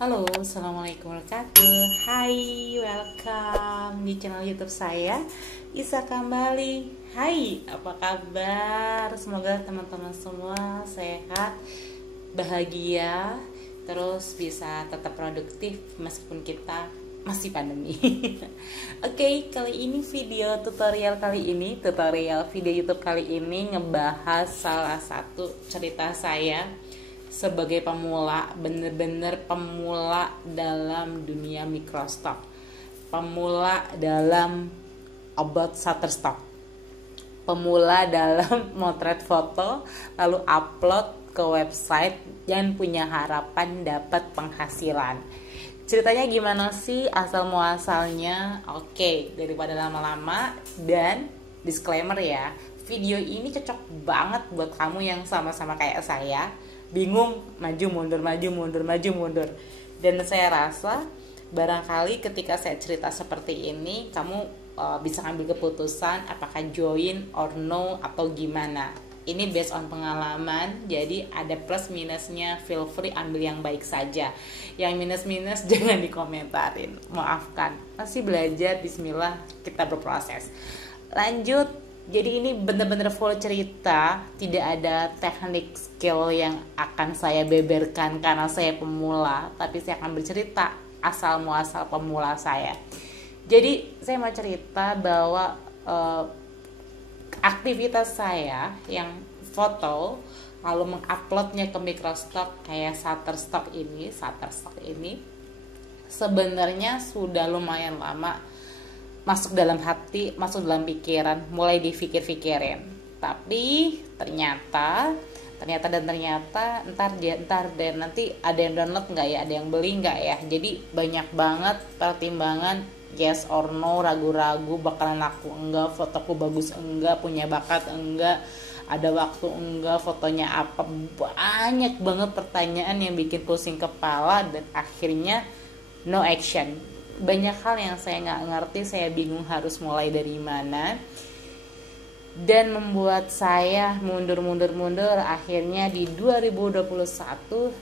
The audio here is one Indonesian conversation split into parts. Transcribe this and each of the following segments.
Halo, assalamualaikum warahmatullahi wabarakatuh. Hai, welcome di channel YouTube saya, Isa kembali. Hai, apa kabar? Semoga teman-teman semua sehat, bahagia, terus bisa tetap produktif meskipun kita masih pandemi. Oke, kali ini tutorial video YouTube kali ini ngebahas salah satu cerita saya sebagai pemula, bener-bener pemula dalam dunia microstock, pemula dalam about Shutterstock, pemula dalam motret foto lalu upload ke website dan punya harapan dapat penghasilan. Ceritanya gimana sih asal muasalnya? Oke, daripada lama-lama, dan disclaimer ya, video ini cocok banget buat kamu yang sama-sama kayak saya, bingung, maju mundur. Dan saya rasa barangkali ketika saya cerita seperti ini, kamu bisa ambil keputusan apakah join or no atau gimana. Ini based on pengalaman, jadi ada plus minusnya, feel free ambil yang baik saja. Yang minus jangan dikomentarin, maafkan. Masih belajar, bismillah, kita berproses. Lanjut. Jadi ini bener-bener full cerita, tidak ada teknik skill yang akan saya beberkan karena saya pemula, tapi saya akan bercerita asal muasal pemula saya. Jadi saya mau cerita bahwa aktivitas saya yang foto lalu menguploadnya ke microstock kayak Shutterstock ini sebenarnya sudah lumayan lama masuk dalam hati, masuk dalam pikiran, mulai difikir-fikirin. Tapi ternyata entar deh nanti ada yang download nggak ya, ada yang beli nggak ya. Jadi banyak banget pertimbangan, yes or no, ragu-ragu bakalan laku enggak, fotoku bagus enggak, punya bakat enggak, ada waktu enggak, fotonya apa, banyak banget pertanyaan yang bikin pusing kepala dan akhirnya no action. Banyak hal yang saya nggak ngerti, saya bingung harus mulai dari mana, dan membuat saya mundur. Akhirnya di 2021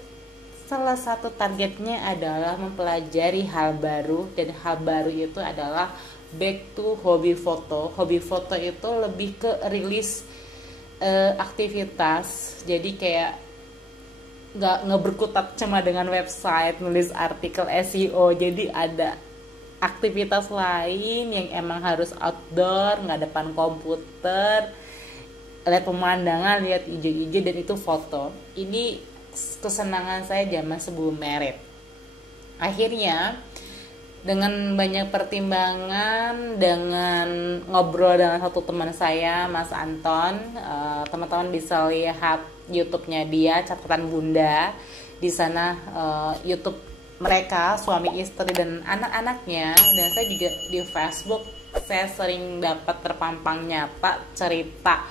salah satu targetnya adalah mempelajari hal baru, dan hal baru itu adalah back to hobi foto. Hobi foto itu lebih ke rilis aktivitas, jadi kayak nggak berkutat cuma dengan website, nulis artikel SEO. Jadi ada aktivitas lain yang emang harus outdoor, nggak depan komputer, lihat pemandangan, lihat hijau-hijau, dan itu foto. Ini kesenangan saya zaman sebelum merit. Akhirnya dengan banyak pertimbangan, dengan ngobrol dengan satu teman saya, Mas Anton, teman-teman bisa lihat YouTube-nya dia, Catatan Bunda. Di sana YouTube mereka, suami istri dan anak-anaknya, dan saya juga di Facebook saya sering dapat terpampang nyata cerita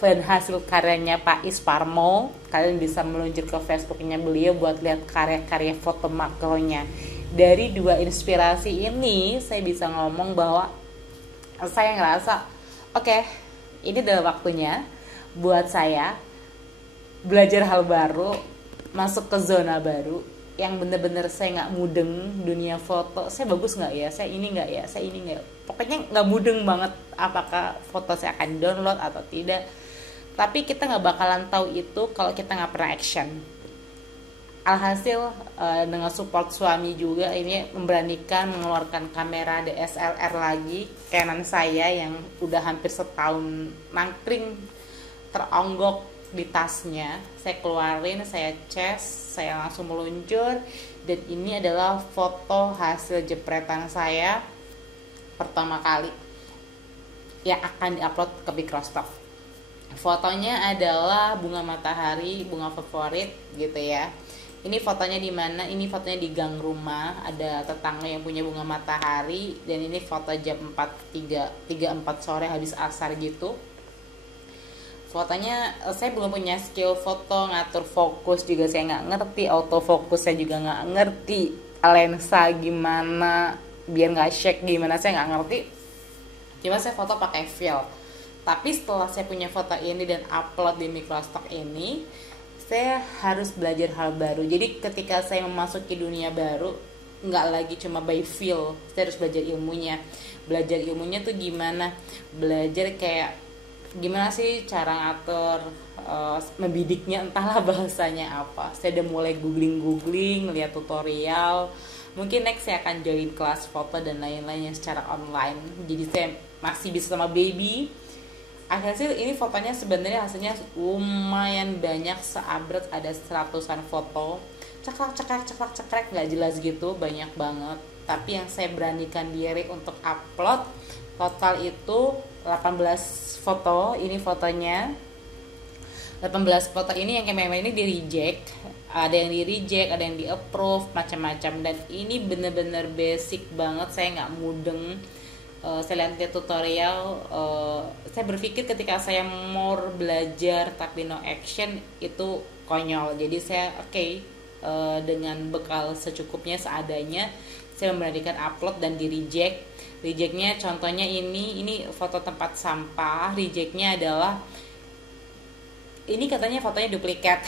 dan hasil karyanya Pak Isparmo. Kalian bisa meluncur ke Facebooknya beliau buat lihat karya-karya foto makronya. Dari dua inspirasi ini saya bisa ngomong bahwa saya ngerasa oke, ini adalah waktunya buat saya belajar hal baru, masuk ke zona baru yang bener-bener saya nggak mudeng dunia foto. Saya bagus nggak ya, saya ini nggak ya, pokoknya nggak mudeng banget apakah foto saya akan download atau tidak. Tapi kita nggak bakalan tahu itu kalau kita nggak pernah action. Alhasil dengan support suami juga, ini memberanikan mengeluarkan kamera DSLR lagi, Canon saya yang udah hampir setahun nangkring teronggok di tasnya. Saya keluarin, saya cas, saya langsung meluncur, dan ini adalah foto hasil jepretan saya pertama kali yang akan diupload ke microstock. Fotonya adalah bunga matahari, bunga favorit gitu ya. Ini fotonya di mana? Ini fotonya di gang rumah, ada tetangga yang punya bunga matahari, dan ini foto jam 4 sore habis asar gitu. Fotonya saya belum punya skill foto, ngatur fokus juga saya nggak ngerti, autofokus saya juga nggak ngerti, lensa gimana biar nggak shake gimana saya nggak ngerti. Cuma saya foto pakai feel. Tapi setelah saya punya foto ini dan upload di microstock ini, saya harus belajar hal baru. Jadi ketika saya memasuki dunia baru, nggak lagi cuma by feel, saya harus belajar ilmunya. Belajar ilmunya tuh gimana? Belajar kayak gimana sih cara ngatur membidiknya, entahlah bahasanya apa. Saya udah mulai googling, lihat tutorial. Mungkin next saya akan join kelas foto dan lain-lainnya secara online. Jadi saya masih bisa sama baby. Akhirnya ini fotonya sebenarnya hasilnya lumayan banyak, seabret ada 100-an foto. Cekrek nggak jelas gitu, banyak banget. Tapi yang saya beranikan diri untuk upload total itu 18 foto. Ini fotonya 18 foto ini yang kayak ini di reject, ada yang di reject, ada yang di approve, macam-macam. Dan ini bener-bener basic banget, saya nggak mudeng. Saya lihat di tutorial, saya berpikir ketika saya more belajar tapi no action itu konyol. Jadi saya dengan bekal secukupnya seadanya saya memberanikan upload dan di reject. Rejectnya contohnya ini foto tempat sampah. Rejectnya adalah ini katanya fotonya duplikat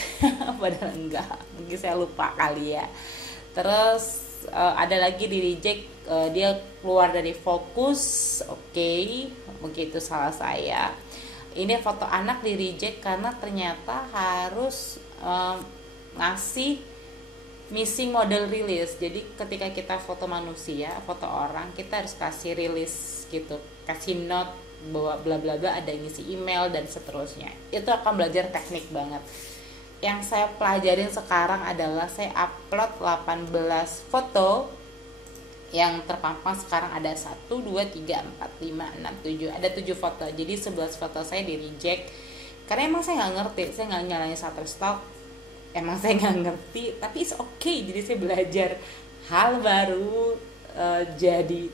padahal enggak, mungkin saya lupa kali ya. Terus ada lagi di reject, dia keluar dari fokus. Mungkin itu salah saya. Ini foto anak di reject karena ternyata harus ngasih missing model release. Jadi ketika kita foto manusia, foto orang, kita harus kasih release gitu, kasih note bahwa bla bla bla, ada ngisi email dan seterusnya. Itu akan belajar teknik banget. Yang saya pelajarin sekarang adalah saya upload 18 foto yang terpampang sekarang ada 1, 2, 3, 4, 5, 6, 7, ada 7 foto. Jadi 11 foto saya di reject karena emang saya nggak ngerti, saya nggak nyalain Shutterstock, emang saya nggak ngerti, tapi it's okay. Jadi saya belajar hal baru. Jadi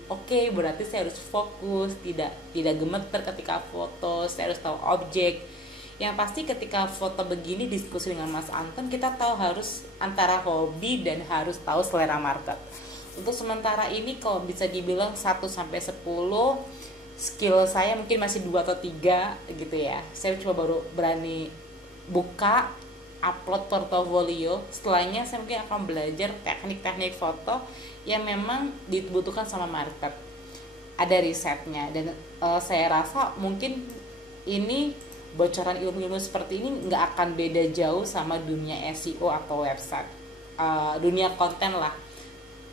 berarti saya harus fokus, tidak gemeter ketika foto. Saya harus tahu objek. Yang pasti ketika foto begini diskusi dengan Mas Anton, kita tahu harus antara hobi dan harus tahu selera market. Untuk sementara ini kalau bisa dibilang 1 sampai 10, skill saya mungkin masih 2 atau 3 gitu ya. Saya coba baru berani buka upload portofolio. Setelahnya saya mungkin akan belajar teknik-teknik foto yang memang dibutuhkan sama market. Ada risetnya dan saya rasa mungkin ini bocoran ilmu-ilmu seperti ini nggak akan beda jauh sama dunia SEO atau website, dunia konten lah.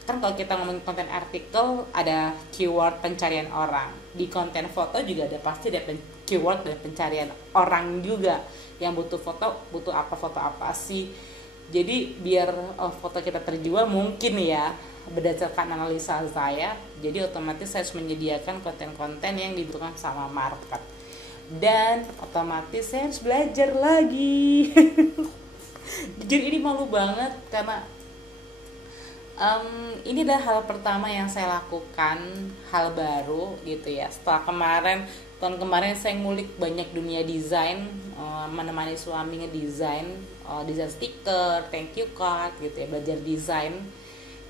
Kan kalau kita ngomongin konten artikel ada keyword pencarian orang, di konten foto juga ada pasti ada keyword dan pencarian orang juga. Yang butuh foto, butuh foto apa sih. Jadi biar foto kita terjual mungkin ya, berdasarkan analisa saya, jadi otomatis saya harus menyediakan konten-konten yang dibutuhkan sama market. Dan otomatis saya harus belajar lagi. Jujur ini malu banget karena ini adalah hal pertama yang saya lakukan, hal baru gitu ya. Setelah tahun kemarin saya ngulik banyak dunia desain, menemani suami ngedesain, desain stiker, thank you card gitu ya, belajar desain.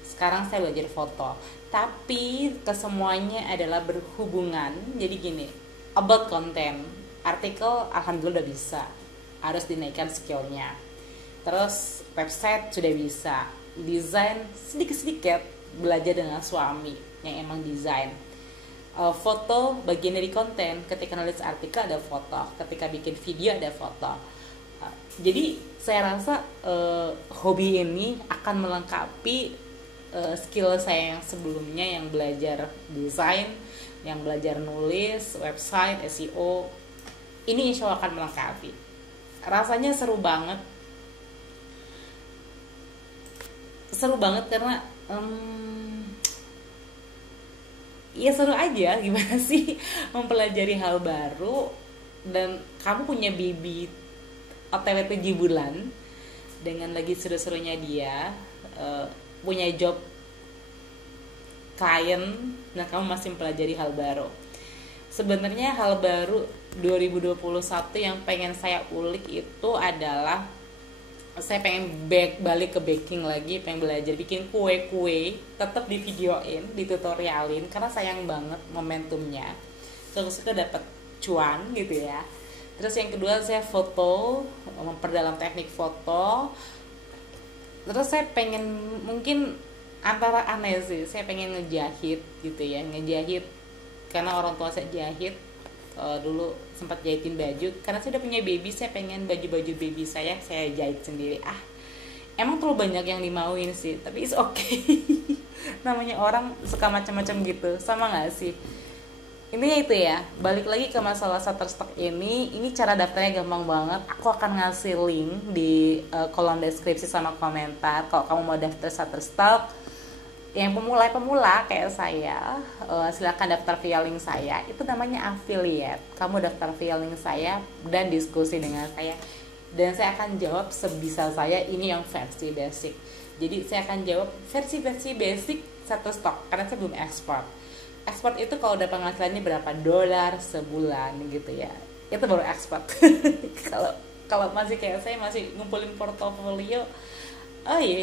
Sekarang saya belajar foto, tapi kesemuanya adalah berhubungan. Jadi gini, about content, artikel alhamdulillah udah bisa, harus dinaikkan skillnya. Terus website sudah bisa, desain sedikit-sedikit belajar dengan suami yang emang desain. Foto bagian dari konten, ketika nulis artikel ada foto, ketika bikin video ada foto. Jadi saya rasa hobi ini akan melengkapi skill saya yang sebelumnya, yang belajar desain, yang belajar nulis, website, SEO. Ini insya Allah akan melengkapi. Rasanya seru banget karena ya seru aja, gimana sih mempelajari hal baru. Dan kamu punya baby OTW 7 bulan dengan lagi seru-serunya dia, punya job klien, dan kamu masih mempelajari hal baru. Sebenarnya hal baru 2021 yang pengen saya ulik itu adalah saya pengen balik ke baking lagi, pengen belajar bikin kue-kue, tetap di videoin, di tutorialin karena sayang banget momentumnya. Suka dapat cuan gitu ya. Terus yang kedua saya foto, memperdalam teknik foto. Terus saya pengen, mungkin antara aneh sih, saya pengen ngejahit gitu ya, ngejahit karena orang tua saya jahit. Dulu sempat jahitin baju, karena saya udah punya baby, saya pengen baju-baju baby saya jahit sendiri. Emang terlalu banyak yang dimauin sih, tapi it's okay. Namanya orang suka macam-macam gitu, sama nggak sih? Intinya itu ya, balik lagi ke masalah Shutterstock ini cara daftarnya gampang banget. Aku akan ngasih link di kolom deskripsi sama komentar kalau kamu mau daftar Shutterstock. Yang pemula kayak saya, silakan daftar via link saya. Itu namanya affiliate. Kamu daftar via link saya dan diskusi dengan saya, dan saya akan jawab sebisa saya. Ini yang versi basic, jadi saya akan jawab versi basic Shutterstock karena saya belum expert itu. Kalau udah penghasilannya berapa dolar sebulan gitu ya, itu baru expert. kalau masih kayak saya, masih ngumpulin portofolio,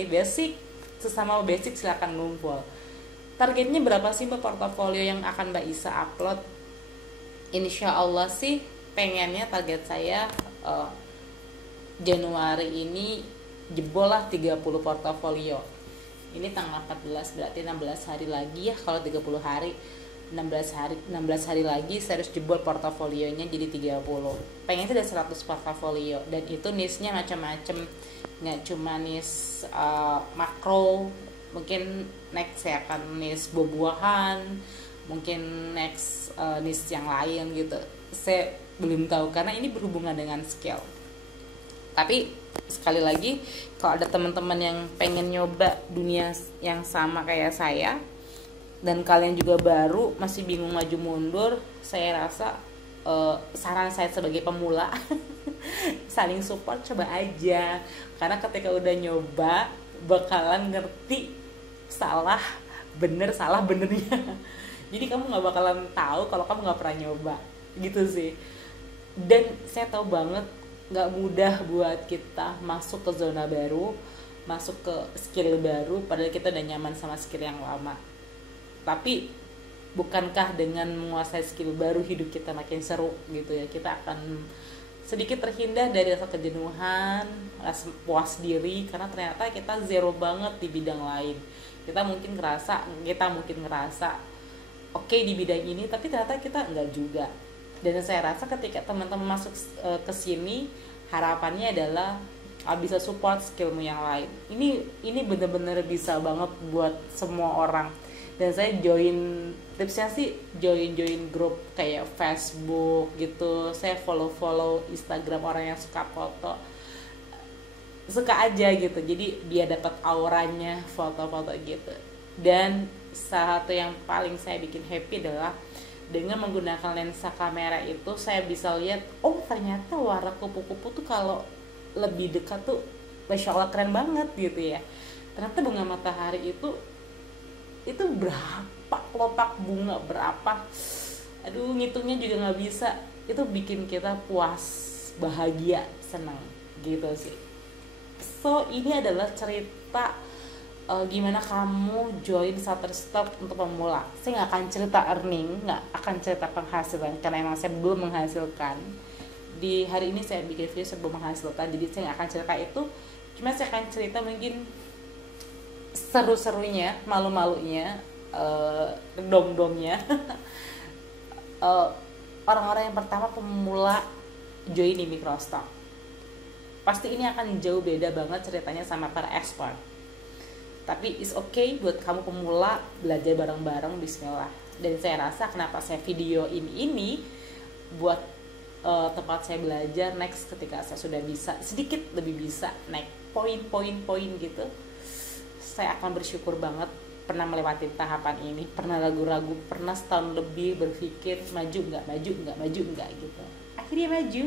basic, sesama basic silakan ngumpul. Targetnya berapa sih Mbak portofolio yang akan Mbak Isa upload? Insya Allah sih pengennya, target saya Januari ini jebol lah 30 portofolio. Ini tanggal 14, berarti 16 hari lagi ya. Kalau 30 hari 16 hari lagi saya harus jebol portofolionya jadi 30. Pengen sih ada 100 portofolio, dan itu niche-nya macam-macam. Nggak cuma niche makro, mungkin next saya akan niche buah-buahan, mungkin next niche yang lain gitu. Saya belum tahu karena ini berhubungan dengan skill. Tapi sekali lagi, kalau ada teman-teman yang pengen nyoba dunia yang sama kayak saya, dan kalian juga baru masih bingung maju mundur, saya rasa saran saya sebagai pemula saling support, coba aja. Karena ketika udah nyoba bakalan ngerti salah benernya. Jadi kamu nggak bakalan tahu kalau kamu nggak pernah nyoba gitu sih. Dan saya tahu banget nggak mudah buat kita masuk ke zona baru, masuk ke skill baru, padahal kita udah nyaman sama skill yang lama. Tapi bukankah dengan menguasai skill baru hidup kita makin seru gitu ya? Kita akan sedikit terhindar dari rasa kejenuhan, rasa puas diri, karena ternyata kita zero banget di bidang lain. Kita mungkin ngerasa oke di bidang ini, tapi ternyata kita enggak juga. Dan saya rasa ketika teman-teman masuk ke sini, harapannya adalah bisa support skillmu yang lain. Ini benar-benar bisa banget buat semua orang. Dan saya tipsnya sih join grup kayak Facebook gitu. Saya follow Instagram orang yang suka foto, suka aja gitu. Jadi biar dapat auranya foto-foto gitu. Dan salah satu yang paling saya bikin happy adalah dengan menggunakan lensa kamera itu saya bisa lihat, ternyata warna kupu-kupu tuh kalau lebih dekat tuh Masya Allah keren banget gitu ya. Ternyata bunga matahari itu berapa kelopak bunga, berapa, ngitungnya juga nggak bisa. Itu bikin kita puas, bahagia, senang gitu sih. So ini adalah cerita gimana kamu join Shutterstock untuk pemula. Saya nggak akan cerita earning, nggak akan cerita penghasilan karena emang saya belum menghasilkan. Di hari ini saya bikin video sebelum menghasilkan, jadi saya nggak akan cerita itu. Cuma saya akan cerita mungkin seru-serunya, malu-malunya, dom-domnya. Orang-orang yang pertama pemula join di Microstock, pasti ini akan jauh beda banget ceritanya sama para expert. Tapi it's okay buat kamu pemula, belajar bareng-bareng, bismillah. Dan saya rasa kenapa saya videoin ini buat tempat saya belajar next ketika saya sudah bisa, sedikit lebih bisa naik poin gitu. Saya akan bersyukur banget pernah melewati tahapan ini, pernah ragu-ragu, pernah setahun lebih berpikir maju nggak gitu. Akhirnya maju,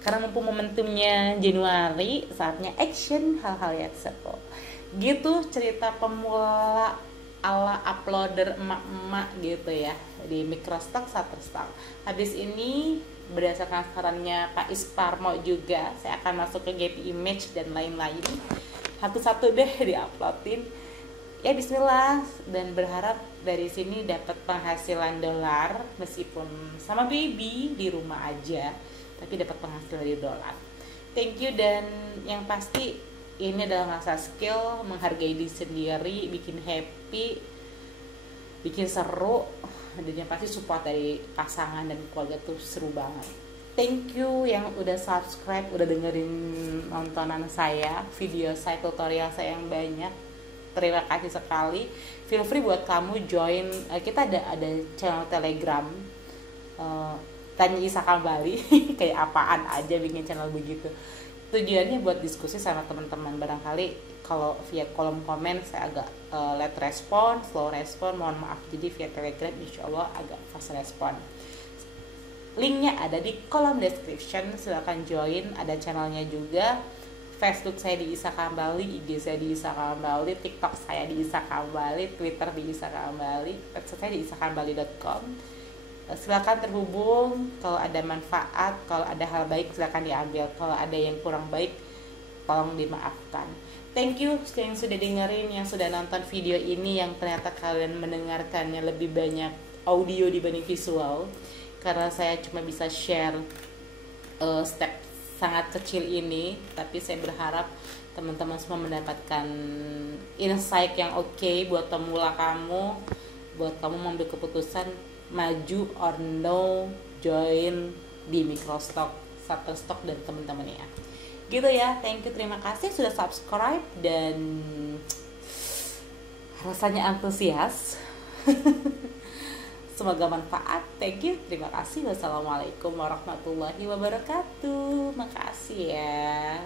karena mumpung momentumnya Januari, saatnya action, hal-hal yang seru. Gitu cerita pemula ala uploader emak-emak gitu ya di Microstock, Shutterstock. Habis ini berdasarkan sarannya Pak Isparmo juga, saya akan masuk ke Getty Image dan lain-lain. Satu-satu deh diuploadin. Ya bismillah, dan berharap dari sini dapat penghasilan dolar meskipun sama baby di rumah aja. tapi dapat penghasilan dari dolar. Thank you, dan yang pasti ini adalah ngasah skill, menghargai diri sendiri, bikin happy, bikin seru, dan yang pasti support dari pasangan dan keluarga tuh seru banget. Thank you yang udah subscribe, udah dengerin nontonan saya, video saya, tutorial saya yang banyak. Terima kasih sekali. Feel free buat kamu join, kita ada channel Telegram, Tanya Isa Kambali. Kayak apaan aja bikin channel begitu. Tujuannya buat diskusi sama teman-teman. Barangkali kalau via kolom komen saya agak late respon, slow respon, mohon maaf. Jadi via Telegram insya Allah agak fast respon. Linknya ada di kolom description, silahkan join. Ada channelnya juga. Facebook saya di Isa Kambali, IG saya di Isa Kambali, TikTok saya di Isa Kambali, Twitter di Isa Kambali, website saya di isakambali.com. Silakan terhubung. Kalau ada manfaat, kalau ada hal baik silakan diambil. Kalau ada yang kurang baik, tolong dimaafkan. Thank you yang sudah dengerin, yang sudah nonton video ini, yang ternyata kalian mendengarkannya lebih banyak audio dibanding visual. Karena saya cuma bisa share step sangat kecil ini, tapi saya berharap teman-teman semua mendapatkan insight yang oke buat pemula kamu, buat kamu mengambil keputusan maju or no join di Microstock, Shutterstock dan teman-temannya. Gitu ya, thank you, terima kasih sudah subscribe dan rasanya antusias. Semoga manfaat. Thank you, terima kasih. Wassalamualaikum warahmatullahi wabarakatuh. Makasih ya.